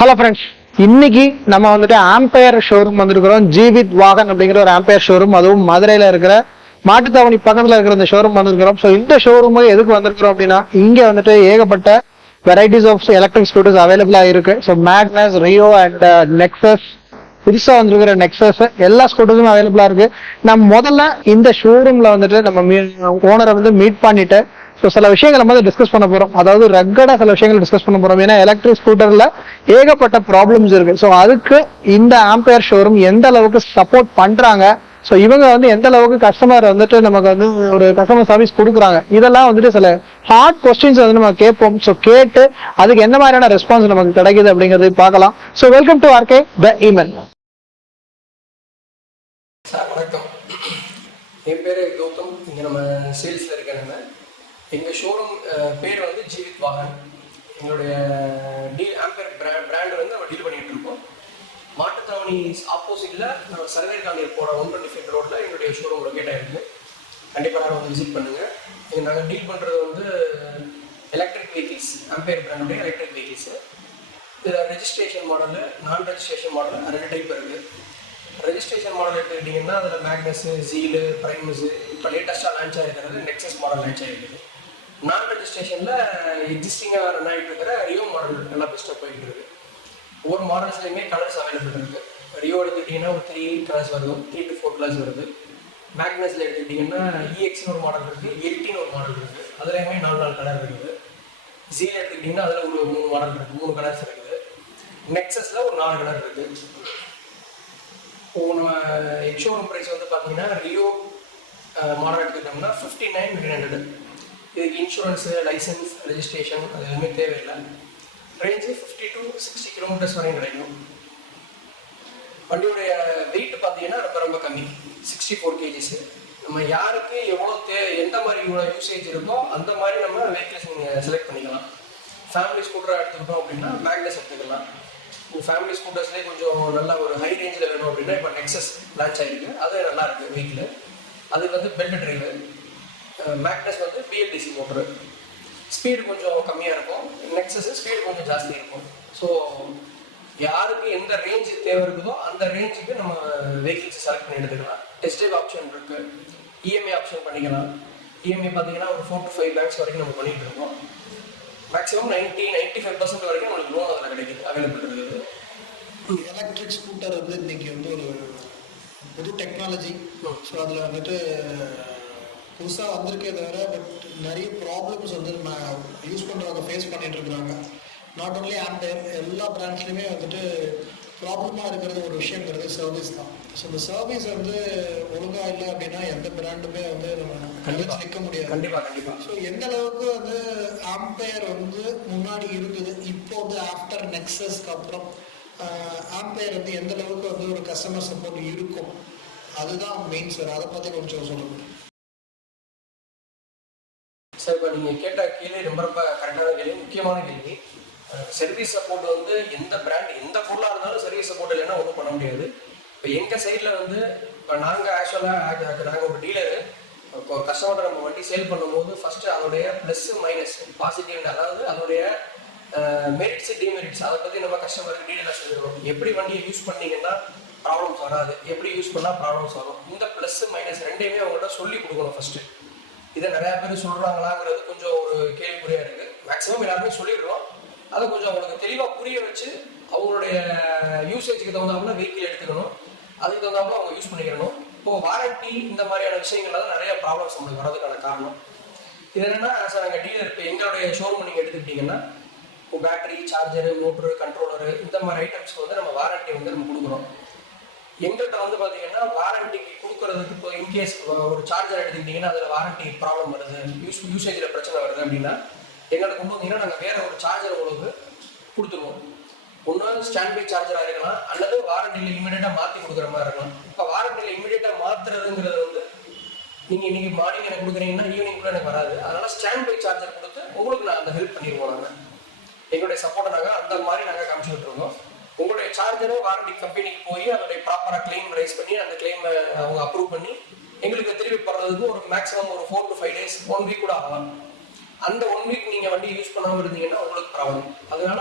Hello friends, இன்னைக்கு நம்ம வந்துட்டு ஆம்பையர் ஷோரூம் வந்திருக்கிறோம். ஜீவித் வாகன் அப்படிங்கிற ஒரு ஆம்பையர் ஷோரூம், அதுவும் மதுரையில இருக்கிற மாட்டுத்தாவணி பக்கத்துல இருக்கிற இந்த ஷோரூம் வந்திருக்கிறோம். ஸோ இந்த ஷோரூம் எதுக்கு வந்திருக்கிறோம் அப்படின்னா, இங்க வந்துட்டு ஏகப்பட்ட வெரைட்டிஸ் ஆஃப் எலக்ட்ரிக் ஸ்கூட்டர்ஸ் அவைலபிளா இருக்கு. So Magnus, Rio and nexus, புதுசா வந்திருக்கிற நெக்ஸஸ் எல்லா ஸ்கூட்டர்ஸும் அவைலபிளா இருக்கு. நம்ம முதல்ல இந்த ஷோரூம்ல வந்துட்டு நம்ம ஓனரை வந்து மீட் பண்ணிட்டு ஸோ சில விஷயங்களை வந்து டிஸ்கஸ் பண்ண போறோம். அதாவது ரெக்கடா சில விஷயங்கள் டிஸ்கஸ் பண்ண போறோம். ஏன்னா எலக்ட்ரிக் ஸ்கூட்டர்ல ஏகப்பட்ட ப்ராப்ளம்ஸ் இருக்கு. ஸோ அதுக்கு இந்த ஆம்பையர் ஷோரூம் எந்த அளவுக்கு சப்போர்ட் பண்றாங்க, ஸோ இவங்க வந்து எந்த அளவுக்கு கஸ்டமர் வந்துட்டு நமக்கு வந்து ஒரு கஸ்டமர் சர்வீஸ் கொடுக்குறாங்க, இதெல்லாம் வந்துட்டு சில ஹார்ட் கொஸ்டின்ஸ் வந்து நம்ம கேட்போம். ஸோ கேட்டு அதுக்கு என்ன மாதிரியான ரெஸ்பான்ஸ் நமக்கு கிடைக்குது அப்படிங்கிறது பார்க்கலாம். So welcome to RK the email. Sir வணக்கம், என் பேர் கௌதம். இங்கே நம்ம சேல்ஸில் இருக்கேன். எங்கள் ஷோரூம் பேர் வந்து ஜீவித் வாகன். எங்களுடைய ஆம்பையர் பிராண்ட் வந்து நம்ம டீல் பண்ணிகிட்டு இருக்கோம். மாட்டுத்தாவணி ஆப்போசிட்டில் நம்ம சர்வேர் காலனியில் போகிற 125 ரோட்டில் எங்களுடைய ஷோரூம் லொக்கேட் ஆகிருக்கு. கண்டிப்பாக நாங்கள் வந்து விசிட் பண்ணுங்கள். நாங்கள் டீல் பண்ணுறது வந்து எலக்ட்ரிக் வெஹிக்கிள்ஸ், ஆம்பையர் பிராண்டுடைய எலக்ட்ரிக் வெஹிக்கிள்ஸு. இதில் registration model, non registration model 2 type இருக்குது. ரெஜிஸ்ட்ரேஷன் மாடல் எடுத்துக்கிட்டிங்கன்னா அதில் மேக்னஸு, ஜீலு, ப்ரைமஸு, இப்போ லேட்டஸ்ட்டாக லான்ச் ஆகிருக்கிறது நெக்ஸஸ் மாடல் லான்ச் ஆகிருக்குது. நான் ரெஜிஸ்ட்ரேஷனில் எக்ஸிஸ்டிங்காக ரன் ஆகிட்டு இருக்கிற ரியோ மாடல் நல்லா பெஸ்ட்டாக போயிட்டு இருக்குது. ஒவ்வொரு மாடல்ஸ்லையுமே கலர்ஸ் அவைலபிள் இருக்குது. ரியோ எடுத்துக்கிட்டிங்கன்னா ஒரு 3 கலர்ஸ் வருது, 3 to 4 கலர்ஸ் வருது. மேக்னஸில் எடுத்துக்கிட்டிங்கன்னா இஎக்ஸ்னு ஒரு மாடல் இருக்குது, எல்டின்னு ஒரு மாடல் இருக்குது, அதுலேயுமே 4 கலர் இருக்குது. ஜீல் எடுத்துக்கிட்டிங்கன்னா அதில் ஒரு 3 மாடல் இருக்குது, 3 கலர்ஸ் இருக்குது. நெக்ஸஸில் ஒரு 4 கலர் இருக்குது. நம்ம ஷோரூம் ப்ரைஸ் வந்து பார்த்தீங்கன்னா ரியோ மாடல் எடுத்துக்கிட்டோம்னா 59,900. இதுக்கு இன்சூரன்ஸு, லைசன்ஸ், ரெஜிஸ்ட்ரேஷன் அது எதுவுமே தேவையில்லை. ரேஞ்சு 50 to 60 கிலோமீட்டர்ஸ் வரையும் கிடைக்கும். வண்டியோடைய வெயிட் பார்த்தீங்கன்னா ரொம்ப ரொம்ப கம்மி, 64 kgs. நம்ம யாருக்கு எவ்வளோ எந்த மாதிரி இவ்வளோ யூசேஜ் இருக்கோ அந்த மாதிரி நம்ம வெஹிக்கிள்ஸ் நீங்கள் செலக்ட் பண்ணிக்கலாம். ஃபேமிலி ஸ்கூட்டராக எடுத்துக்கிட்டோம் அப்படின்னா மேக்னஸ் எடுத்துக்கலாம். ஃபேமிலி ஸ்கூட்டர்ஸ்லேயே கொஞ்சம் நல்லா ஒரு ஹை ரேஞ்சில் வேணும் அப்படின்னா இப்போ நெக்ஸஸ் லான்ச் ஆகிருக்கு, அது நல்லா இருக்குது வெஹிக்கிள். அது வந்து பெல்ட் டிரைவு. மேக்னஸ் வந்து பிஎல்டிசி மோட்ரு, ஸ்பீடு கொஞ்சம் கம்மியாக இருக்கும். நெக்ஸஸ் ஸ்பீடு கொஞ்சம் ஜாஸ்தி இருக்கும். ஸோ யாருக்கு எந்த ரேஞ்சு தேவை இருக்குதோ அந்த ரேஞ்சுக்கு நம்ம வெஹிக்கிள்ஸ் செலக்ட் பண்ணி எடுத்துக்கலாம். டெஸ்ட் ட்ரைவ் ஆப்ஷன் இருக்குது, இஎம்ஐ ஆப்ஷன் பண்ணிக்கலாம். இஎம்ஐ பார்த்தீங்கன்னா ஒரு 4 to 5 lakhs வரைக்கும் நம்ம பண்ணிகிட்டு இருக்கோம். மேக்ஸிமம் 90-95% வரைக்கும் நம்மளுக்கு லோன் அதில் கிடைக்குது, அவைலபிள் இருக்குது. எலக்ட்ரிக் ஸ்கூட்டர் வந்து இன்னைக்கு வந்து ஒரு புது டெக்னாலஜி. ஸோ அதில் வந்துட்டு புதுசாக வந்திருக்கே தவிர பட் நிறைய ப்ராப்ளம்ஸ் வந்து நம்ம யூஸ் பண்ணுறவங்க ஃபேஸ் பண்ணிட்டு இருக்கிறாங்க. நாட் ஓன்லி ஆம்பையர், எல்லா பிராண்ட்ஸ்லையுமே வந்துட்டு ப்ராப்ளமாக இருக்கிறது ஒரு விஷயங்கிறது சர்வீஸ் தான். ஸோ இந்த சர்வீஸ் வந்து ஒழுங்காக இல்லை அப்படின்னா எந்த பிராண்டுமே வந்து நம்ம கண்டிப்பாக நிற்க முடியாது. கண்டிப்பாக. ஸோ எந்த அளவுக்கு வந்து ஆம்பையர் வந்து முன்னாடி இருந்தது, இப்போ வந்து ஆஃப்டர் நெக்ஸஸ்க்கு அப்புறம் ஆம்பையர் வந்து எந்த அளவுக்கு வந்து ஒரு கஸ்டமர் சப்போர்ட் இருக்கும், அதுதான் மெயின் சார். அதை பற்றி கொஞ்சம் சொல்லுங்கள் சார். இப்போ நீங்கள் கேட்ட கேள்வி ரொம்ப ரொம்ப கரெக்டான கேள்வி, முக்கியமான கேள்வி. சர்வீஸ் சப்போர்ட் வந்து எந்த பிராண்ட் எந்த பொருளாக இருந்தாலும் சர்வீஸ் சப்போர்ட் இல்லைன்னா ஒன்றும் பண்ண முடியாது. இப்போ எங்கள் சைடில் வந்து இப்போ நாங்கள் ஆக்சுவலாக நாங்கள் ஒரு டீலரு. இப்போ கஸ்டமர்கிட்ட நம்ம வண்டி சேல் பண்ணும்போது ஃபஸ்ட்டு அதோடைய ப்ளஸ் மைனஸ் பாசிட்டிவ், அதாவது அதோடைய மெரிட்ஸ் டிமெரிட்ஸ் அதை பற்றி நம்ம கஸ்டமருக்கு டீட்டெயிலாக சொல்லிடணும். எப்படி வண்டியை யூஸ் பண்ணிங்கன்னா ப்ராப்ளம்ஸ் வராது, எப்படி யூஸ் பண்ணால் ப்ராப்ளம்ஸ் வரும், இந்த ப்ளஸ் மைனஸ் ரெண்டையுமே அவங்கள்ட்ட சொல்லி கொடுக்கணும் ஃபஸ்ட்டு. இதை நிறையா பேர் சொல்கிறாங்களாங்கிறது கொஞ்சம் ஒரு கேள்விக்குறியாக இருக்குது. மேக்ஸிமம் எல்லாருமே சொல்லிடுறோம். அதை கொஞ்சம் அவங்களுக்கு தெளிவாக புரிய வச்சு அவங்களுடைய யூசேஜுக்கு தகுந்தாப்புல வெஹிக்கிள் எடுத்துக்கணும், அதுக்கு தகுந்தாப்புல அவங்க யூஸ் பண்ணிக்கணும். இப்போது வாரண்டி இந்த மாதிரியான விஷயங்கள்ல தான் நிறைய ப்ராப்ளம்ஸ் நம்மளுக்கு வரதுக்கான காரணம். இது என்னென்னா சார், நாங்கள் டீலர் இப்போ எங்களுடைய ஷோரூம் நீங்கள் எடுத்துக்கிட்டிங்கன்னா இப்போ பேட்டரி, சார்ஜரு, மோட்ரு, கண்ட்ரோலரு இந்த மாதிரி ஐட்டம்ஸ்க்கு வந்து நம்ம வாரண்டி வந்து நம்ம கொடுக்குறோம். எங்கள்கிட்ட வந்து பார்த்தீங்கன்னா வாரண்டிக்கு கொடுக்குறதுக்கு இப்போ இன்கேஸ் ஒரு சார்ஜர் எடுத்துக்கிட்டிங்கன்னா அதில் வாரண்டி ப்ராப்ளம் வருது, யூசேஜில் பிரச்சனை வருது அப்படின்னா எங்கள்கிட்ட கொண்டு வந்தீங்கன்னா நாங்கள் வேறு ஒரு சார்ஜர் உங்களுக்கு கொடுத்துருவோம். ஒன்று ஸ்டாண்ட் பை சார்ஜராக இருக்கலாம், அல்லது வாரண்டியில் இமீடியட்டாக மாற்றி கொடுக்குற மாதிரி இருக்கலாம். இப்போ வாரண்டியில் இமீடியட்டாக மாற்றுறதுங்கிறது வந்து நீங்கள் இன்றைக்கி மார்னிங் எனக்கு கொடுக்குறீங்கன்னா ஈவினிங் கூட எனக்கு வராது. அதனால் ஸ்டாண்ட் பை சார்ஜர் கொடுத்து உங்களுக்கு நான் அந்த ஹெல்ப் பண்ணிடுவோம். நாங்கள் எங்களுடைய சப்போர்ட்டை நாங்கள் அந்த மாதிரி நாங்கள் காமிச்சுக்கிட்டு இருக்கோம். உங்களுடைய சார்ஜரும் வாரண்டி கம்பெனிக்கு போய் அதோடைய ப்ராப்பராக கிளைம் ரைஸ் பண்ணி அந்த கிளைமை அவங்க அப்ரூவ் பண்ணி எங்களுக்கு திருப்பி போடுறதுக்கு ஒரு மேக்ஸிமம் ஒரு 4 to 5 days, 1 week கூட ஆகலாம். அந்த 1 week நீங்கள் வண்டி யூஸ் பண்ணாமல் இருந்தீங்கன்னா உங்களுக்கு ப்ராப்ளம். அதனால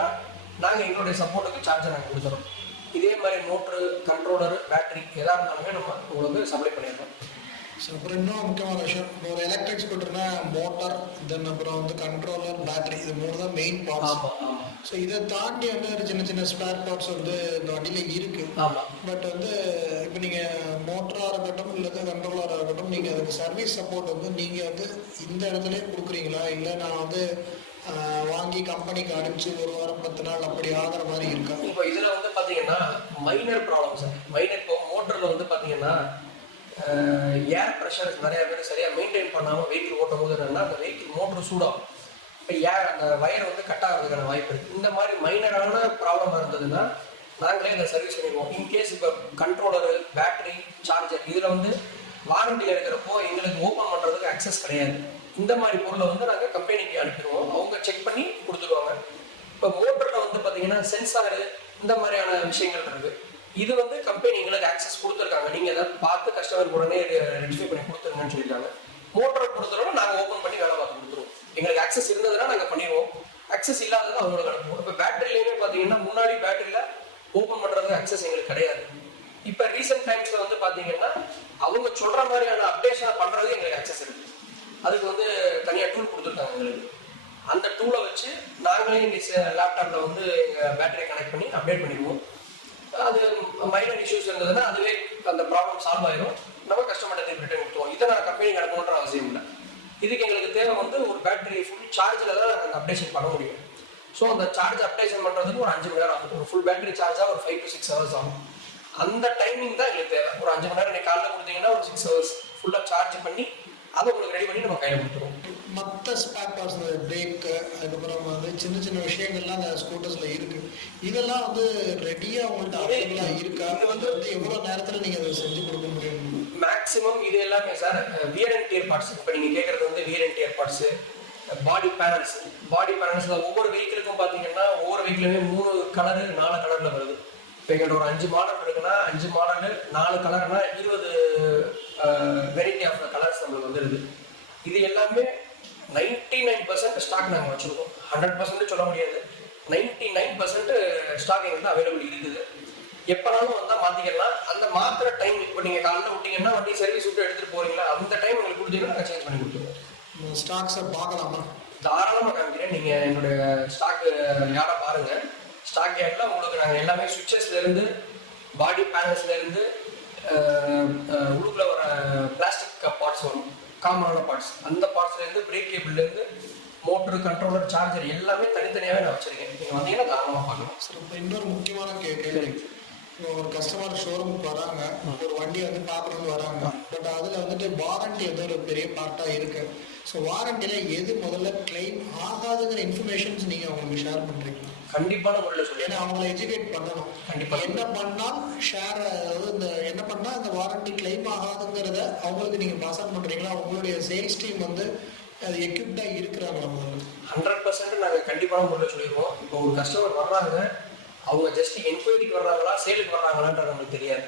நாங்கள் எங்களுடைய சப்போர்ட்டுக்கு சார்ஜர் நாங்கள் கொடுத்துறோம். இதே மாதிரி மோட்ரு, கண்ட்ரோலரு, பேட்டரி எதாக இருந்தாலுமே நம்ம உங்களுக்கு சப்ளை பண்ணிடுறோம். ஸோ அப்புறம் இன்னும் முக்கியமான விஷயம், இப்போ ஒரு எலக்ட்ரிக் ஸ்கூட்டர்னா மோட்டார், தென் அப்புறம் வந்து கண்ட்ரோலர், பேட்டரி, இது 3 தான் மெயின் பார்ட்ஸ். ஆமாம் ஆமாம். ஸோ இதை தாண்டி வந்து ஒரு சின்ன சின்ன ஸ்பேர் பார்ட்ஸ் வந்து இந்த வண்டியில் இருக்குது. ஆமாம். பட் வந்து இப்போ நீங்கள் மோட்டராக இருக்கட்டும் இல்லை கண்ட்ரோலராக இருக்கட்டும், நீங்கள் அதுக்கு சர்வீஸ் சப்போர்ட் வந்து நீங்கள் வந்து இந்த இடத்துல கொடுக்குறீங்களா, இல்லை நான் வந்து வாங்கி கம்பெனிக்கு அனுப்பிச்சு 1 வாரம் 10 நாள் அப்படி ஆகிற மாதிரி இருக்கா? இப்போ இதில் வந்து பார்த்தீங்கன்னா மைனர் ப்ராப்ளம் சார். மைனர் இப்போ மோட்டரில் வந்து பார்த்தீங்கன்னா ஏர் ப்ரெஷர் நிறைய பேர் சரியாக மெயின்டைன் பண்ணாமல் வெஹிக்கிள் ஓட்டும் போது என்னன்னா அந்த வெஹிக்கிள் மோட்டர் சூடாகும். இப்போ ஏர் அந்த வயர் வந்து கட் ஆகிறதுக்கான வாய்ப்பு இருக்குது. இந்த மாதிரி மைனரான ப்ராப்ளமாக இருந்ததுன்னா நாங்களே அதை சர்வீஸ் பண்ணிடுவோம். இன்கேஸ் இப்போ கண்ட்ரோலரு, பேட்டரி, சார்ஜர் இதில் வந்து வாரண்டியில் இருக்கிறப்போ எங்களுக்கு ஓப்பன் பண்ணுறதுக்கு அக்சஸ் கிடையாது. இந்த மாதிரி பொருளை வந்து நாங்கள் கம்பெனிக்கு அனுப்பிடுவோம். அவங்க செக் பண்ணி கொடுத்துருவாங்க. இப்போ மோட்டரில் வந்து பார்த்தீங்கன்னா சென்சாரு இந்த மாதிரியான விஷயங்கள் இருக்குது. இது வந்து கம்பெனி எங்களுக்கு ஆக்சஸ் கொடுத்துருக்காங்க. நீங்கள் அதை பார்த்து கஸ்டமருக்கு உடனே ரெடிஃபை பண்ணி கொடுத்துருங்கன்னு சொல்லியிருக்காங்க. மோட்டரை பொறுத்தவரை நாங்கள் ஓப்பன் பண்ணி வேலை பார்த்து கொடுத்துருவோம். எங்களுக்கு ஆக்சஸ் இருந்ததுன்னா நாங்கள் பண்ணிடுவோம். ஆக்சஸ் இல்லாதது அவங்களுக்கு அனுப்புவோம். இப்போ பேட்டரியிலையுமே பார்த்தீங்கன்னா முன்னாடி பேட்டரியில் ஓப்பன் பண்ணுறதுக்கு ஆக்சஸ் எங்களுக்கு கிடையாது. இப்போ ரீசெண்ட் டைம்ஸில் வந்து பார்த்தீங்கன்னா அவங்க சொல்கிற மாதிரியான அப்டேஷனை பண்ணுறது எங்களுக்கு ஆக்சஸ் இருக்குது. அதுக்கு வந்து தனியாக டூல் கொடுத்துருக்காங்க எங்களுக்கு. அந்த டூலை வச்சு நாங்களே இங்கே லேப்டாப்பில் வந்து எங்கள் பேட்டரியை கனெக்ட் பண்ணி அப்டேட் பண்ணிடுவோம். அது மைனர் இஷ்யூஸ் இருந்ததுன்னா அதுவே அந்த ப்ராப்ளம் சால்வ் ஆயிடும். நம்ம கஸ்டமர்கிட்ட திருப்பி ரிட்டர்ன் கொடுத்துருவோம். இதை நான் கம்பெனிக்கு அனுப்பணுன்ற அவசியம் இல்லை. இதுக்கு எங்களுக்கு தேவை வந்து ஒரு பேட்டரி ஃபுல் சார்ஜில் தான் அந்த அப்டேஷன் பண்ண முடியும். ஸோ அந்த சார்ஜ் அப்டேஷன் பண்ணுறதுக்கு ஒரு 5 மணி நேரம் ஆகும். ஒரு ஃபுல் பேட்டரி சார்ஜாக ஒரு 5 to 6 hours ஆகும். அந்த டைமிங் தான் எங்களுக்கு தேவை. ஒரு 5 மணி நேரம் நீங்கள் காலையில் கொடுத்தீங்கன்னா ஒரு 6 hours ஃபுல்லாக சார்ஜ் பண்ணி அதை உங்களுக்கு ரெடி பண்ணி நம்ம கையில் கொடுத்துருவோம். மற்ற ஸ்பேர் பார்ட்ஸ், பிரேக்கு, அதுக்கப்புறம் வந்து சின்ன சின்ன விஷயங்கள்லாம் அந்த ஸ்கூட்டர்ஸில் இருக்குது. இதெல்லாம் வந்து ரெடியாக உங்கள்கிட்ட அவைலபிளாக இருக்கா? இது வந்து எவ்வளோ நேரத்தில் நீங்கள் அதை செஞ்சு கொடுக்க முடியும்? மேக்ஸிமம் இது எல்லாமே sir wear and tear parts. இப்போ நீங்கள் கேட்குறது வந்து wear and tear parts, body panels. Body பேனல்ஸில் ஒவ்வொரு வெஹிக்கிளுக்கும் பார்த்தீங்கன்னா ஒவ்வொரு வெஹிக்கிளுமே 3 கலரு 4 கலரில் வருது. இப்போ எங்கள்கிட்ட ஒரு 5 மாடல் இருக்குன்னா 5 மாடலு 4 கலர்னா 20 வெரைட்டி ஆஃப் கலர்ஸ் நம்மளுக்கு வந்துடுது. இது எல்லாமே 99% ஸ்டாக் நாங்கள் வச்சுருக்கோம். 100% சொல்ல முடியாது, 99% ஸ்டாக் எங்கள்கிட்ட அவைலபிள் இருக்குது. எப்போனாலும் வந்தால் மாற்றிக்கலாம். அந்த மாத்திர டைம் இப்போ நீங்கள் காலையில் விட்டிங்கன்னா வண்டி சர்வீஸ் விட்டு எடுத்துகிட்டு போகிறீங்களா அந்த டைம் உங்களுக்கு கொடுத்தீங்கன்னா நாங்கள் சேஞ்ச் பண்ணி கொடுத்துருவோம். ஸ்டாக்ஸை பார்க்கலாமா? தாராளமாக காமிக்கிறேன். நீங்கள் என்னுடைய ஸ்டாக்கு யாரை பாருங்கள். ஸ்டாக் யார்டில் உங்களுக்கு நாங்கள் எல்லாமே சுவிட்சஸ்லேருந்து பாடி பேனல்ஸ்லேருந்து உள்ளுக்குள்ள வர பிளாஸ்டிக் பார்ட்ஸ் வரும், காமனான பார்ட்ஸ். அந்த பார்ட்ஸ்லேருந்து பிரேக் கேபிள்லேருந்து மோட்டரு, கண்ட்ரோலர், சார்ஜர் எல்லாமே தனித்தனியாகவே நான் வச்சுருக்கேன். நீங்கள் வந்தீங்கன்னா தாராளமாக பார்க்கலாம். சார் இப்போ இன்னொரு முக்கியமான கேள்வி, இப்போ ஒரு கஸ்டமர் ஷோரூமுக்கு வராங்க, ஒரு வண்டியை வந்து பார்க்கணுன்னு வராங்க. பட் அதில் வந்துட்டு வாரண்டி வந்து ஒரு பெரிய பார்ட்டாக இருக்குது. ஸோ வாரண்டியில் எது முதல்ல கிளைம் ஆகாதுங்கிற இன்ஃபர்மேஷன்ஸ் நீங்கள் அவங்களுக்கு ஷேர் பண்ணுறீங்களா? கண்டிப்பான முறையில் சொல்லி ஏன்னா அவங்கள எஜுகேட் பண்ணணும். கண்டிப்பாக என்ன பண்ணால் ஷேர், அதாவது இந்த என்ன பண்ணால் அந்த வாரண்டி கிளைம் ஆகாதுங்கிறத அவங்களுக்கு நீங்கள் பாஸ் ஆன் பண்ணுறீங்களா? அவங்களுடைய சேல்ஸ் டீம் வந்து அது எக்யூப்டாக இருக்கிறாங்களா? முதல்ல 100% நாங்கள் கண்டிப்பான முறையில் சொல்லிடுவோம். இப்போ ஒரு கஸ்டமர் வர்றாங்க, அவங்க ஜஸ்ட் என்கொயரிக்கு வர்றாங்களா சேலுக்கு வர்றாங்களான்றது நம்மளுக்கு தெரியாது.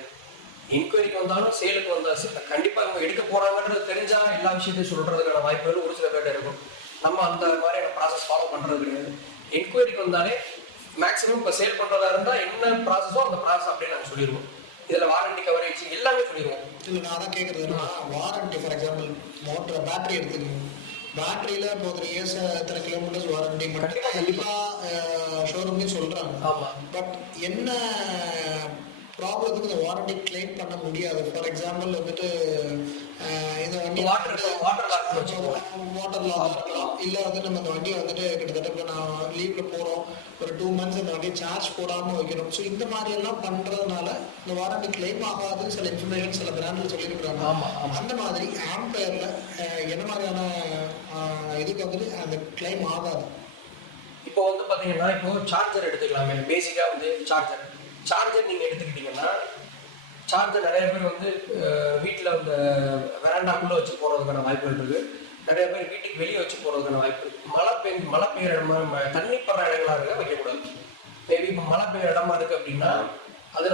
என்கொயரிக்கு வந்தாலும் சேலுக்கு வந்தால் கண்டிப்பாக அவங்க எடுக்க போகிறாங்கன்றது தெரிஞ்சால் எல்லா விஷயத்தையும் சொல்கிறதுக்கான வாய்ப்புகள் ஒரு சில பேர்கிட்ட இருக்கும். நம்ம அந்த மாதிரியான ப்ராசஸ் ஃபாலோ பண்ணுறது கிடையாது. என்கொயரிக்கு வந்தாலே மேக்ஸிமம் இப்போ சேல் பண்ணுறதா இருந்தால் என்ன ப்ராசஸோ அந்த ப்ராசஸ் அப்படியே நாங்கள் சொல்லிடுவோம். இதில் வாரண்டி கவரேஜ் எல்லாமே சொல்லிடுவோம். இல்லை நான் தான் கேட்குறதுன்னா warranty, for example motor battery எடுத்துக்கணும். பேட்டரியில் இப்போ 3 இயர்ஸ் எத்தனை கிலோமீட்டர்ஸ் வாரண்டி மட்டும் எல்லா ஷோரூம்லையும் சொல்கிறாங்க. ஆமாம். பட் என்ன ப்ராப்ளத்துக்கு இந்த வாரண்டி கிளைம் பண்ண முடியாது? ஃபார் எக்ஸாம்பிள் வந்துட்டு இந்த வண்டி வாட்டர் லாக் இருக்கலாம், இல்லை வந்து நம்ம இந்த வண்டியை வந்துட்டு கிட்டத்தட்ட இப்போ நான் லீவில் போகிறோம், ஒரு 2 months இந்த வண்டியை சார்ஜ் போடாமல் வைக்கணும். ஸோ இந்த மாதிரி எல்லாம் பண்ணுறதுனால இந்த வாரண்டி கிளைம் ஆகாதுன்னு சில இன்ஃபர்மேஷன் சில பிராண்டில் சொல்லியிருக்கிறாங்க. அந்த மாதிரி ஆம்பயரில் என்ன மாதிரியான இதுக்கு வந்துட்டு அந்த கிளைம் ஆகாது? இப்போ வந்து பார்த்தீங்கன்னா இப்போ சார்ஜர் எடுத்துக்கலாமே. பேசிக்காக வந்து சார்ஜர் நீங்கள் எடுத்துக்கிட்டிங்கன்னா சார்ஜர் நிறைய பேர் வந்து வீட்டில் இந்த வெராண்டாக்குள்ளே வச்சு போகிறதுக்கான வாய்ப்புகள் இருக்குது. நிறைய பேர் வீட்டுக்கு வெளியே வச்சு போகிறதுக்கான வாய்ப்பு இருக்குது. மழை பெய்கிற இடமா, தண்ணி படுற இடங்களா இருக்க வைக்கக்கூடாது. மேபி இப்போ மழை பெய்கிற இடமா இருக்குது அப்படின்னா அது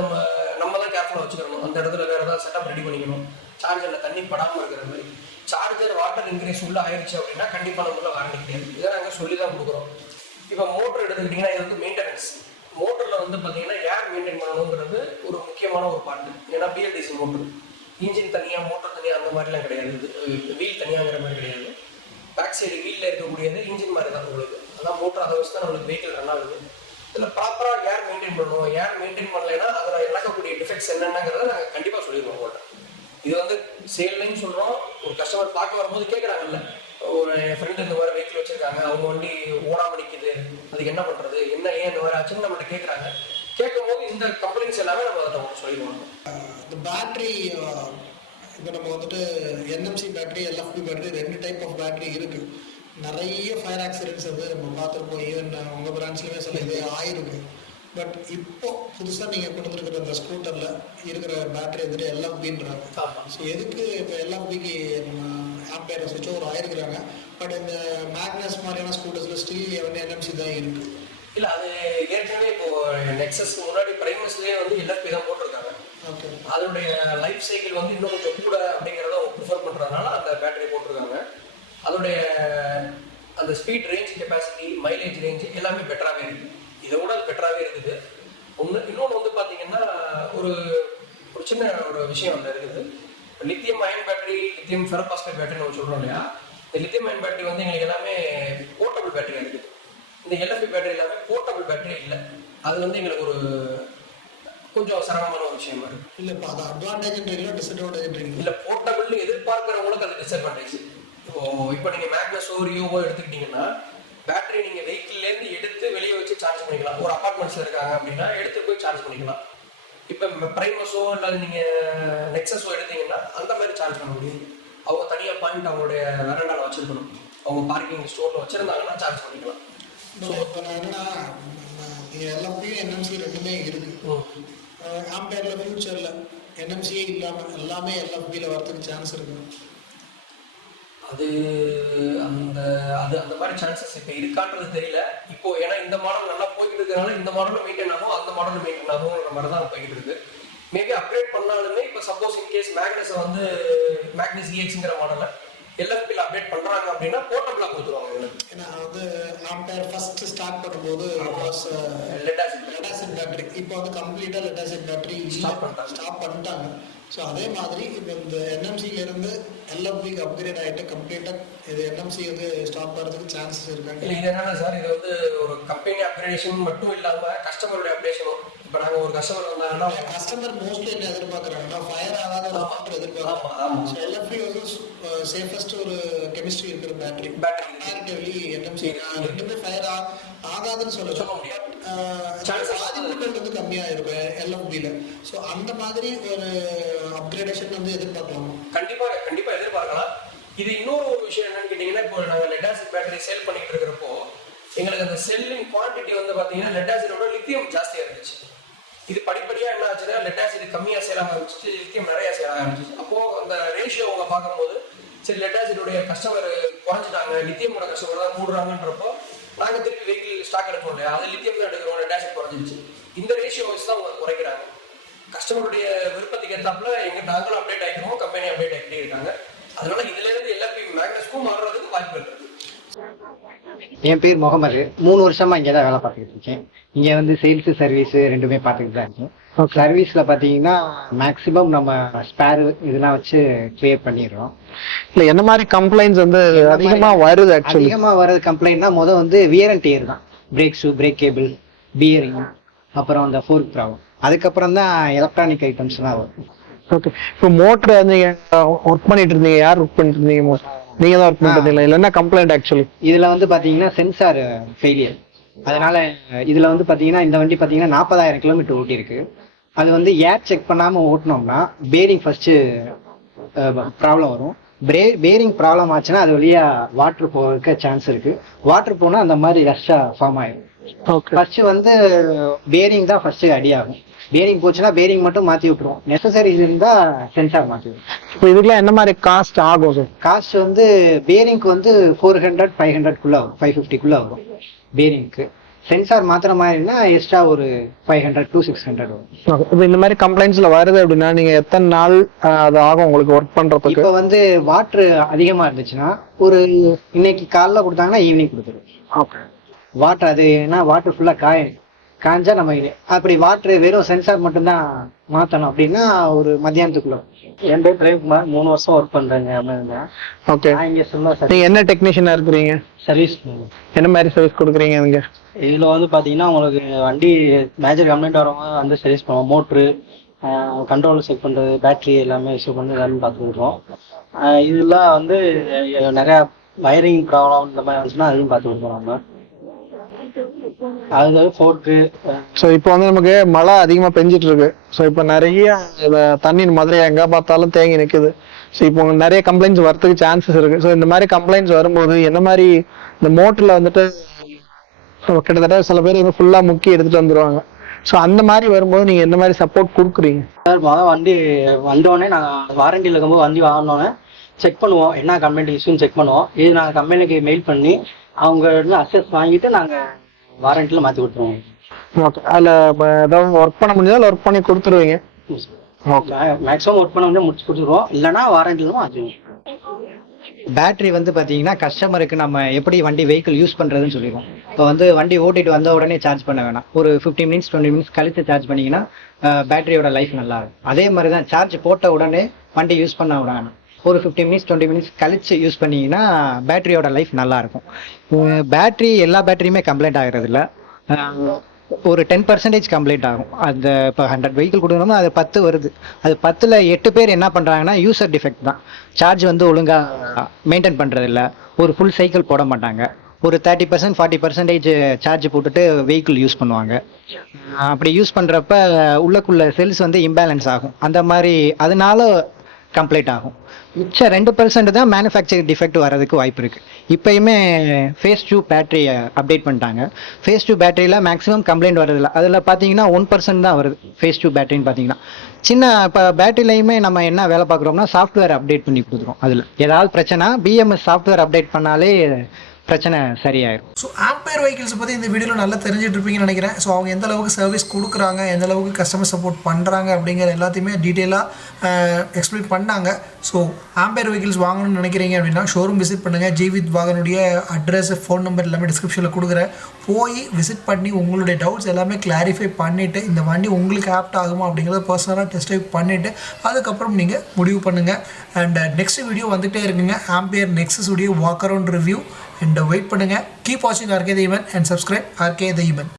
நம்ம தான் கேர்ஃபுல்லாக வச்சுக்கணும். அந்த இடத்துல வேறு ஏதாவது செட்டப் ரெடி பண்ணிக்கணும், சார்ஜரில் தண்ணி படாமல் இருக்கிற மாதிரி. சார்ஜர் வாட்டர் இன்க்ரீஸ் உள்ளே ஆயிடுச்சு அப்படின்னா கண்டிப்பாக நம்மள வாரண்டி கிடையாது. இதை நாங்கள் சொல்லி தான் கொடுக்குறோம். இப்போ மோட்டர் எடுத்துக்கிட்டிங்கன்னா இது வந்து மெயின்டெனன்ஸ். மோட்டரில் வந்து பார்த்தீங்கன்னா ஏர் மெயின்டைன் பண்ணணுங்கிறது ஒரு முக்கியமான ஒரு பார்ட்டு. ஏன்னா பிஎல்டிசி மோட்டர் இன்ஜின் தனியாக மோட்டர் தனியாக அந்த மாதிரிலாம் கிடையாது, இது வீல் தனியாகிற மாதிரி கிடையாது. பேக் சைடு வீலில் இருக்கக்கூடியது இன்ஜின் மாதிரி தான் உங்களுக்கு. அதான் மோட்டர், அதை வச்சு தான் நம்மளுக்கு வெஹிக்கிள் ரன் ஆகுது. இதில் ப்ராப்பராக ஏர் மெயின்டைன் பண்ணணும். ஏர் மெயின்டைன் பண்ணலைன்னா அதில் நடக்கக்கூடிய டிஃபெக்ட்ஸ் என்னென்னங்கிறத நாங்கள் கண்டிப்பாக சொல்லிடுவோம் உங்கள்கிட்ட. இது வந்து சேல்லையும் சொல்கிறோம். ஒரு கஸ்டமர் பார்க்க வரும்போது கேட்குறாங்கல்ல, ஒரு என் ஃப்ரெண்டு இந்த மாதிரி வெஹிக்கிள் வச்சுருக்காங்க, அவங்க வண்டி ஓடாமல் நிற்கிது, அதுக்கு என்ன பண்ணுறது, என்ன ஏன் இந்த மாதிரி ஆச்சுன்னு நம்மகிட்ட கேட்குறாங்க. கேட்கும்போது இந்த கம்ப்ளைண்ட்ஸ் எல்லாமே நம்ம அதை சொல்லிடுவோம். இந்த பேட்டரி இப்போ நம்ம வந்துட்டு NMC battery, LFP battery, 2 type of battery இருக்குது. நிறைய ஃபயர் ஆக்சிடென்ட்ஸ் வந்து நம்ம பார்த்துருப்போம். ஈவன் உங்கள் பிரான்ச்லேயுமே சில இது ஆயிருக்கு. பட் இப்போ புதுசாக நீங்கள் கொடுத்துருக்குற அந்த ஸ்கூட்டரில் இருக்கிற பேட்டரி வந்துட்டு எல்எஃப்பின்றாங்க. ஸோ எதுக்கு இப்போ எல்எஃப்பிக்கு ஆம்பேர் வச்சு ஒரு ஆயிருக்கிறாங்க. பட் இந்த மேக்னஸ் மாதிரியான ஸ்கூட்டர்ஸில் ஸ்டில் வந்து என்எம்சி தான் இருக்குது. இல்லை, அது ஏற்கனவே இப்போ நெக்ஸஸ்க்கு முன்னாடி பிரைமஸ்லேயே வந்து எல்எஃப்பி தான் போட்டிருக்காங்க. ஓகே, அதனுடைய லைஃப் சைக்கிள் வந்து இன்னும் கொஞ்சம் கூட அப்படிங்கிறத அவங்க ப்ரிஃபர் பண்ணுறதுனால அந்த பேட்டரி போட்டிருக்காங்க. அதோடைய அந்த speed range, capacity, mileage range எல்லாமே பெட்டராகவே இருக்குது. இதை விட அது பெட்டராகவே இருக்குது. இன்னொன்று வந்து பார்த்தீங்கன்னா ஒரு ஒரு சின்ன ஒரு விஷயம் அதில் இருக்குது. Lithium ion battery, lithium ferrophosphate பேட்டரின்னு நம்ம சொல்கிறோம் இல்லையா. இந்த லித்தியம் அயன் பேட்டரி வந்து எங்களுக்கு எல்லாமே போர்ட்டபிள் பேட்டரியாக இருக்குது. இந்த எல்எஃப்பி பேட்டரி எல்லாமே போர்ட்டபிள் பேட்டரி இல்லை. அது வந்து எங்களுக்கு ஒரு கொஞ்சம் சிரமமான ஒரு விஷயமா இருக்கு. இல்லை, இப்போ அது அட்வான்டேஜ்ன்றீங்களா டிஸ்அட்வான்டேஜ்ன்றீங்களா? இல்லை, போர்ட்டபிள்னு எதிர்பார்க்குறவங்களுக்கு அது டிஸ்அட்வான்டேஜ். இப்போ நீங்கள் மேக்னஸோ ரியோவோ எடுத்துக்கிட்டிங்கன்னா பேட்டரி நீங்கள் வெஹிக்கிள்லேருந்து எடுத்து வெளியே வச்சு சார்ஜ் பண்ணிக்கலாம். ஒரு அப்பார்ட்மெண்ட்ஸில் இருக்காங்க அப்படின்னா எடுத்து போய் சார்ஜ் பண்ணிக்கலாம். இப்போ பிரைமஸோ இல்லை நீங்கள் நெக்ஸஸோ எடுத்தீங்கன்னா அந்த மாதிரி சார்ஜ் பண்ண முடியும். அவங்க தனியாக பாயிண்ட் அவங்களுடைய வெரண்டாவில் வச்சுருக்கணும். அவங்க பார்க்கிங் ஸ்டோரில் வச்சுருந்தாங்கன்னா சார்ஜ் பண்ணிக்கலாம். ஸோ இப்போ நான் என்னன்னா, நீங்கள் எல்எஃப்பியும் என்எம்சி ரெண்டுமே இருக்குது. ஆம்பேரில் ஃபியூச்சரில் என்எம்சியே இல்லாமல் எல்லாமே எல்எஃப்பியில் வரதுக்கு சான்ஸ் இருக்குது. அது அந்த அது அந்த மாதிரி சான்சஸ் இப்போ இருக்கான்றது தெரியல. இப்போ ஏன்னா இந்த மாடல் நல்லா போய்கிட்டு இருக்கிறதுனால இந்த மாடலும் மெயின்டைன் ஆகும், அந்த மாடலும் மெயின்டைன் ஆகும்ன்ற மாதிரி தான் போய்கிட்டு இருக்கு. மேபி அப்கிரேட் பண்ணாலுமே இப்போ சப்போஸ் இன்கேஸ் மேக்னஸை வந்து மேக்னஸ் இஎக்ஸுங்கிற மாடலை எல்எஃப்பியில் அப்டேட் பண்ணுறாங்க அப்படின்னா போர்ட்டபிளாக கொடுத்துருவாங்க எங்களுக்கு. ஏன்னா வந்து ஆம்பேர் ஃபர்ஸ்ட் ஸ்டார்ட் பண்ணும்போது லெட் ஆசிட் பேட்டரி, இப்போ வந்து கம்ப்ளீட்டாக லெட் ஆசிட் பேட்டரி ஸ்டாப் பண்ணிட்டாங்க. ஸோ அதே மாதிரி இப்போ இந்த என்எம்சியிலேருந்து எல்எஃப்பிக்கு அப்கிரேட் ஆகிட்டு கம்ப்ளீட்டாக இது என்எம்சி வந்து ஸ்டாப் பண்ணுறதுக்கு சான்சஸ் இருக்காங்க. இல்லை, இது என்னன்னா சார், இது வந்து ஒரு கம்பெனி அப்கிரேடேஷன் மட்டும் இல்லாமல் கஸ்டமருடைய அப்டேஷனும். இப்போ நாங்கள் ஒரு கஸ்டமர் வந்தாங்கன்னா கஸ்டமர் மோஸ்ட்லி என்ன எதிர்பார்க்குறாங்கன்னா ஃபயர் ஆகாத ஒரு பேட்டரி எதிர்பார்க்குறாங்க. ஸோ எல்எஃப்பி வந்து சேஃபஸ்ட் ஒரு கெமிஸ்ட்ரி இருக்கிற பேட்டரி. கம்பேரிட்டிவ்லி என்எம்சி ரெண்டுமே ஃபயர் ஆகாதுன்னு சொல்ல முடியாது. பாதிப்புகள் வந்து கம்மியாக இருக்கும் எல்எஃப்பியில். ஸோ அந்த மாதிரி ஒரு அப்கிரேடேஷன் வந்து எதிர்பார்க்கலாம். கண்டிப்பாக எதிர்பார்க்கலாம். இது இன்னொரு ஒரு விஷயம் என்னன்னு கேட்டிங்கன்னா, இப்போ நாங்கள் லெட் ஆசிட் பேட்டரி சேல் பண்ணிட்டு இருக்கிறப்போ எங்களுக்கு அந்த செல்லிங் குவான்டிட்டி வந்து பார்த்தீங்கன்னா லெட் ஆசிடோட லித்தியம் ஜாஸ்தியாக இருந்துச்சு. இது படிப்படியாக என்ன ஆச்சுன்னா லெட் ஆசிட் கம்மியாக சேல் ஆக ஆரம்பிச்சு, லித்தியம் நிறையா சேல் ஆக ஆரம்பிச்சு. அப்போது அந்த ரேஷியோ அவங்க பார்க்கும்போது சரி லெட் ஆசிடோடைய கஸ்டமர் குறைஞ்சிட்டாங்க, லித்தியமோட கஸ்டமர் தான் கூடுறாங்கன்றப்போ நாங்கள் திருப்பி வெஹிக்கிள் ஸ்டாக் எடுக்கணும் இல்லையா, அது லித்தியம் தான் எடுக்கிறோம், லெட் ஆசிட் குறைஞ்சிருச்சு. இந்த ரேஷியோ வச்சு தான் அவங்க குறைக்கிறாங்க. கஸ்டமருடைய விருப்பத்துக்கு ஏற்றாப்புல நாங்களும் அப்டேட் ஆகிக்கிறோம், கம்பெனி அப்டேட் ஆகிட்டே இருக்காங்க. அதனால இதுலேருந்து எல்எஃப்பி மேக்னஸ்க்கும் மாறுறதுக்கு வாய்ப்பு இருக்குது. என் பேர் முகமது. 3 வருஷமா இங்கே தான் வேலை பார்த்துக்கிட்டு இருக்கேன். இங்கே வந்து சேல்ஸு சர்வீஸ் ரெண்டுமே பார்த்துக்கிட்டு தான் இருக்கேன். சர்வீஸில் பார்த்தீங்கன்னா மேக்ஸிமம் நம்ம ஸ்பேர் இதெல்லாம் வச்சு கிளியர் பண்ணிடுறோம். இல்லை, என்ன மாதிரி கம்ப்ளைண்ட்ஸ் வந்து அதிகமாக வருது? ஆக்சுவலி அதிகமாக வர்றது கம்ப்ளைண்ட்னா வந்து வியர் அண்ட் டியர் தான். Brake shoe, break cable, bearing, அப்புறம் அந்த ஃபோர்க் ப்ராப்ளம். அதுக்கப்புறம் தான் எலக்ட்ரானிக் ஐட்டம்ஸ்லாம் வரும். ஓகே, இப்போ மோட்டர் நீங்க ஒர்க் பண்ணிட்டு இருந்தீங்க, யார் ஒர்க் பண்ணிட்டு இருந்தீங்க? நீங்க தான் ஒர்க் பண்ணிட்டு இருந்தீங்களா? இல்லை என்ன கம்ப்ளைண்ட் ஆக்சுவலி? இதுல வந்து பாத்தீங்கன்னா சென்சார் ஃபெயிலியர். அதனால இதுல வந்து பாத்தீங்கன்னா இந்த வண்டி பாத்தீங்கன்னா 40,000 கிலோமீட்டர் ஓட்டி இருக்கு. அது வந்து ஏர் செக் பண்ணாம ஓட்டினோம்னா பேரிங் ஃபர்ஸ்ட் ப்ராப்ளம் வரும். பேரிங் ப்ராப்ளம் ஆச்சுன்னா அது வழியா வாட்டர் போக சான்ஸ் இருக்கு. வாட்டர் போனா அந்த மாதிரி ரஷ்ஷா ஃபார்ம் ஆயிடும். ஃபர்ஸ்ட் வந்து பேரிங் தான் ஃபர்ஸ்ட் அடி ஆகும். பேரிங் போச்சுன்னா பேரிங் மட்டும் மாத்தி விட்டுருவோம். நெசசரி இருந்தா சென்சார் மாத்திடுவோம். இப்போ இதுக்கெல்லாம் என்ன மாதிரி காஸ்ட் ஆகும் சார்? காஸ்ட் வந்து பேரிங்க்கு வந்து 400, 500 வரும், 550 வரும் பேரிங்க்கு. சென்சார் மாத்திர மாதிரினா எக்ஸ்ட்ரா ஒரு 500 to 600 வரும். இப்போ இந்த மாதிரி கம்ப்ளைண்ட்ஸ்ல வருது அப்படின்னா நீங்க எத்தனை நாள் அது ஆகும் உங்களுக்கு ஒர்க் பண்றதுக்கு? இப்போ வந்து வாட்டர் அதிகமா இருந்துச்சுன்னா ஒரு இன்னைக்கு காலைல கொடுத்தாங்கன்னா ஈவினிங் கொடுத்துருவோம். ஓகே, வாட்டர் அது ஏன்னா வாட்டர் ஃபுல்லாக காஞ்சா நம்ம அப்படி வாட்டர் வெறும் சென்சார் மட்டும்தான் மாற்றணும் அப்படின்னா ஒரு மத்தியானத்துக்குள்ள. என் பேர் பிரேம்குமார், 3 வருஷம் ஒர்க் பண்றேங்க அமேசான். ஓகே, நான் இங்க சும்மா நீங்க என்ன டெக்னீஷியனா இருக்கிறீங்க? சர்வீஸ். என்ன மாதிரி சர்வீஸ் கொடுக்குறீங்க நீங்க? இதுல வந்து பாத்தீங்கன்னா உங்களுக்கு வண்டி மேஜர் கம்ப்ளைண்ட் வரவங்க வந்து சர்வீஸ் பண்ணுவோம். மோட்ரு, கண்ட்ரோல் செக் பண்றது, பேட்டரி எல்லாமே இஷ்யூ பண்ணி எல்லாமே பார்த்துக்கிட்டோம். இதெல்லாம் வந்து நிறைய வயரிங் ப்ராப்ளம் இந்த மாதிரி வந்துச்சுன்னா அதையும் பார்த்து கொடுப்போம் நம்ம. அது ஃபோர்க்கு. ஸோ இப்போ வந்து நமக்கு மழை அதிகமாக பெஞ்சிட்டு இருக்கு. ஸோ இப்போ நிறைய தண்ணி மதுரை எங்கே பார்த்தாலும் தேங்கி நிற்குது. ஸோ இப்போ நிறைய கம்ப்ளைண்ட்ஸ் வரதுக்கு சான்சஸ் இருக்கு. ஸோ இந்த மாதிரி கம்ப்ளைண்ட்ஸ் வரும்போது என்ன மாதிரி இந்த மோட்டரில் வந்துட்டு கிட்டத்தட்ட சில பேர் வந்து ஃபுல்லாக முக்கி எடுத்துட்டு வந்துடுவாங்க. ஸோ அந்த மாதிரி வரும்போது நீங்கள் எந்த மாதிரி சப்போர்ட் கொடுக்குறீங்க? சார் முதல் வண்டி வந்தோடனே நாங்கள் வாரண்டியில் இருக்கும்போது வண்டி வாங்கினோன்னே செக் பண்ணுவோம், என்ன கம்ப்ளைண்ட் இஷ்யூன்னு செக் பண்ணுவோம். இது நாங்கள் கம்பெனிக்கு மெயில் பண்ணி அவங்க அசஸ் வாங்கிட்டு நாங்கள் வாரண்டியில் மாற்றி கொடுத்துருவோம். ஓகே, அதில் ஏதாவது ஒர்க் பண்ண முடிஞ்சாலும் ஒர்க் பண்ணி கொடுத்துருவீங்க? மேக்ஸிமம் ஒர்க் பண்ண வந்து முடிச்சு கொடுத்துருவோம், இல்லைன்னா வாரண்டிலும் மாற்றுவோம். பேட்டரி வந்து பார்த்தீங்கன்னா கஸ்டமருக்கு நம்ம எப்படி வண்டி வெஹிக்கிள் யூஸ் பண்ணுறதுன்னு சொல்லிடுவோம். இப்போ வந்து வண்டி ஓட்டிட்டு வந்த உடனே சார்ஜ் பண்ண வேணாம், ஒரு 15 மினிட்ஸ் 20 மினிட்ஸ் கழித்து சார்ஜ் பண்ணிங்கன்னா பேட்டரியோட லைஃப் நல்லா இருக்கும். அதே மாதிரி தான் சார்ஜ் போட்ட உடனே வண்டி யூஸ் பண்ண விடணும், ஒரு 15 மினிட்ஸ் 20 மினிட்ஸ் கழிச்சு யூஸ் பண்ணிங்கன்னா பேட்டரியோட லைஃப் நல்லா இருக்கும். பேட்டரி எல்லா பேட்டரியுமே கம்ப்ளைண்ட் ஆகிறது இல்லை, ஒரு 10% கம்ப்ளைண்ட் ஆகும். அந்த இப்போ 100 வெஹிக்கிள் கொடுக்கணுமோ அது 10 வருது. அது 10ல் 8 பேர் என்ன பண்ணுறாங்கன்னா யூசர் டிஃபெக்ட் தான், சார்ஜ் வந்து ஒழுங்காக மெயின்டைன் பண்ணுறதில்ல, ஒரு ஃபுல் சைக்கிள் போட மாட்டாங்க, ஒரு 30% 40% சார்ஜ் போட்டுட்டு வெஹிக்கிள் யூஸ் பண்ணுவாங்க. அப்படி யூஸ் பண்ணுறப்ப உள்ளக்குள்ள செல்ஸ் வந்து இம்பேலன்ஸ் ஆகும், அந்த மாதிரி அதனால கம்ப்ளைண்ட் ஆகும். மிச்சம் 2% தான் மேனுஃபேக்சரிங் டிஃபெக்ட் வரதுக்கு வாய்ப்பு இருக்குது. இப்போயுமே ஃபேஸ் 2 பேட்டரியை அப்டேட் பண்ணிட்டாங்க. ஃபேஸ் 2 பேட்டரியில் மேக்ஸிமம் கம்ப்ளைண்ட் வரதில்லை. அதில் பார்த்தீங்கன்னா 1% தான் வருது ஃபேஸ் 2 பேட்டரின்னு பார்த்தீங்கன்னா. சின்ன இப்போ பேட்டரிலையுமே நம்ம என்ன வேலை பார்க்குறோம்னா சாஃப்ட்வேர் அப்டேட் பண்ணி கொடுத்துருவோம். அதில் ஏதாவது பிரச்சனை பிஎம்எஸ் சாஃப்ட்வேர் அப்டேட் பண்ணாலே பிரச்சனை சரியாயிடும். ஸோ ஆம்பையர் வெஹிக்கிள்ஸ் பற்றி இந்த வீடியோவில் நல்லா தெரிஞ்சுட்டு இருப்பீங்கன்னு நினைக்கிறேன். ஸோ அவங்க எந்த அளவுக்கு சர்வீஸ் கொடுக்குறாங்க, எந்த அளவுக்கு கஸ்டமர் சப்போர்ட் பண்ணுறாங்க அப்படிங்கிற எல்லாத்தையுமே டீட்டெயிலாக எக்ஸ்பிளைன் பண்ணாங்க. ஸோ ஆம்பையர் வெஹிக்கிள்ஸ் வாங்கணும்னு நினைக்கிறீங்க அப்படின்னா ஷோரூம் விசிட் பண்ணுங்கள். ஜீவித் வாகனுடைய அட்ரஸ், ஃபோன் நம்பர் எல்லாமே டிஸ்கிரிப்ஷனில் கொடுக்குறேன். போய் விசிட் பண்ணி உங்களுடைய டவுட்ஸ் எல்லாமே கிளாரிஃபை பண்ணிவிட்டு இந்த வண்டி உங்களுக்கு ஆப்ட் ஆகுமா அப்படிங்கிறத பர்சனலாக டெஸ்ட் ட்ரைவ் பண்ணிவிட்டு அதுக்கப்புறம் நீங்கள் முடிவு பண்ணுங்கள். அண்ட் நெக்ஸ்ட் வீடியோ வந்துகிட்டே இருக்குங்க, ஆம்பியர் நெக்ஸஸ் உடைய walk around review. And wait பண்ணுங்கள். கீப் வாட்சிங் RK The Human and subscribe RK The Human.